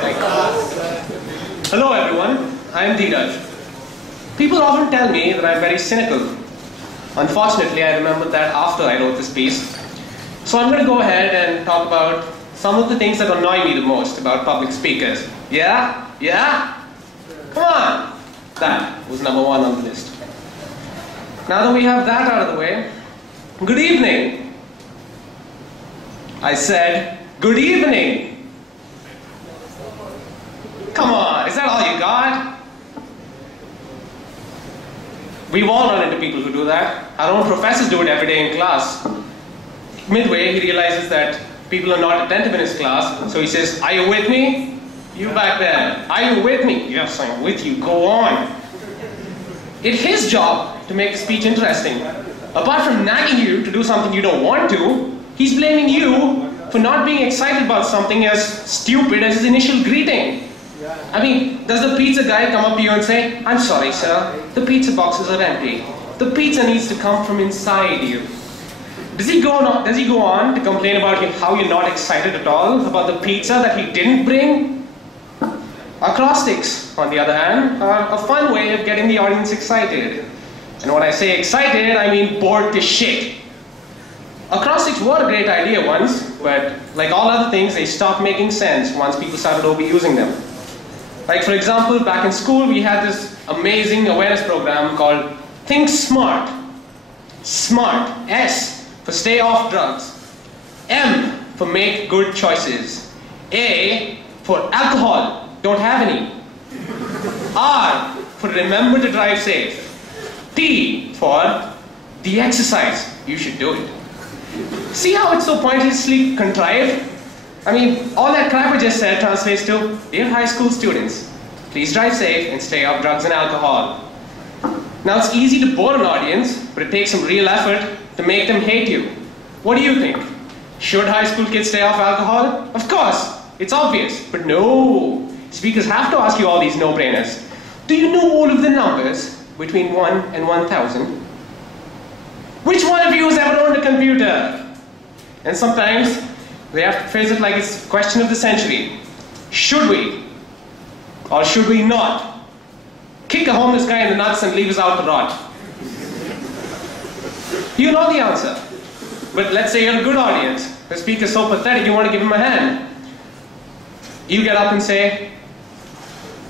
Hello everyone, I am Dheeraj. People often tell me that I am very cynical. Unfortunately, I remembered that after I wrote this piece. So I'm going to go ahead and talk about some of the things that annoy me the most about public speakers. Yeah? Yeah? Come on! That was number one on the list. Now that we have that out of the way, good evening. I said, good evening. Come on, is that all you got? We've all run into people who do that. Our own professors do it every day in class. Midway, he realizes that people are not attentive in his class, so he says, are you with me? You back there, are you with me? Yes, I'm with you, go on. It's his job to make the speech interesting. Apart from nagging you to do something you don't want to, he's blaming you for not being excited about something as stupid as his initial greeting. I mean, does the pizza guy come up to you and say, I'm sorry sir, the pizza boxes are empty. The pizza needs to come from inside you. Does he go on to complain about how you're not excited at all about the pizza that he didn't bring? Acrostics, on the other hand, are a fun way of getting the audience excited. And when I say excited, I mean bored to shit. Acrostics were a great idea once, but like all other things, they stopped making sense once people started overusing them. Like for example, back in school, we had this amazing awareness program called Think Smart. Smart, S for stay off drugs. M for make good choices. A for alcohol, don't have any. R for remember to drive safe. T for the exercise, you should do it. See how it's so pointlessly contrived? I mean, all that crap I just said translates to, dear high school students, please drive safe and stay off drugs and alcohol. Now it's easy to bore an audience, but it takes some real effort to make them hate you. What do you think? Should high school kids stay off alcohol? Of course, it's obvious, but no. Speakers have to ask you all these no-brainers. Do you know all of the numbers between 1 and 1,000? Which one of you has ever owned a computer? And sometimes they have to phrase it like it's a question of the century. Should we? Or should we not? Kick a homeless guy in the nuts and leave us out to rot. You know the answer. But let's say you're a good audience. The speaker's so pathetic you want to give him a hand. You get up and say,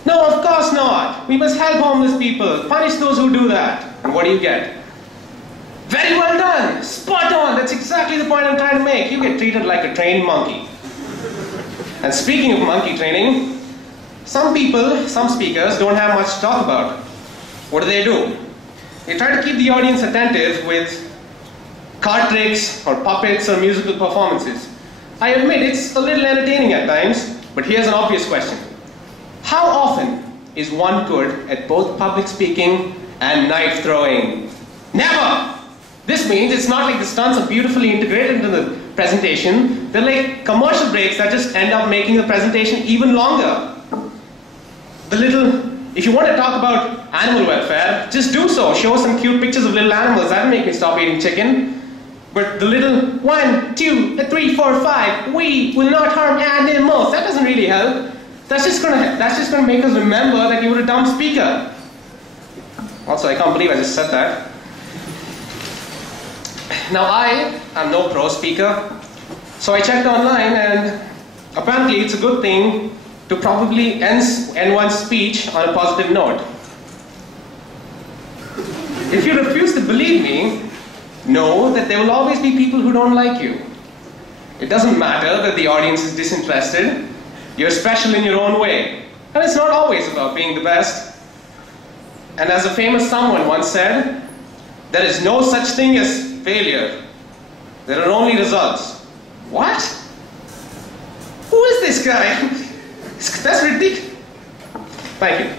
no, of course not. We must help homeless people. Punish those who do that. And what do you get? Very well done. Spot on. That's exactly the point I'm trying to make. You get treated like a trained monkey. And speaking of monkey training, some speakers don't have much to talk about. What do? They try to keep the audience attentive with card tricks or puppets or musical performances. I admit it's a little entertaining at times, but here's an obvious question. How often is one good at both public speaking and knife throwing? Never! This means it's not like the stunts are beautifully integrated into the presentation. They're like commercial breaks that just end up making the presentation even longer. If you want to talk about animal welfare, just do so. Show some cute pictures of little animals. That'll make me stop eating chicken. But the little 1, 2, 3, 4, 5, we will not harm animals. That doesn't really help. That's just gonna make us remember that you were a dumb speaker. Also, I can't believe I just said that. Now I am no pro speaker, so I checked online and apparently it's a good thing to probably end one's speech on a positive note. If you refuse to believe me, know that there will always be people who don't like you. It doesn't matter that the audience is disinterested. You're special in your own way. And it's not always about being the best. And as a famous someone once said, there is no such thing as failure. There are only results. What? Who is this guy? That's ridiculous. Thank you.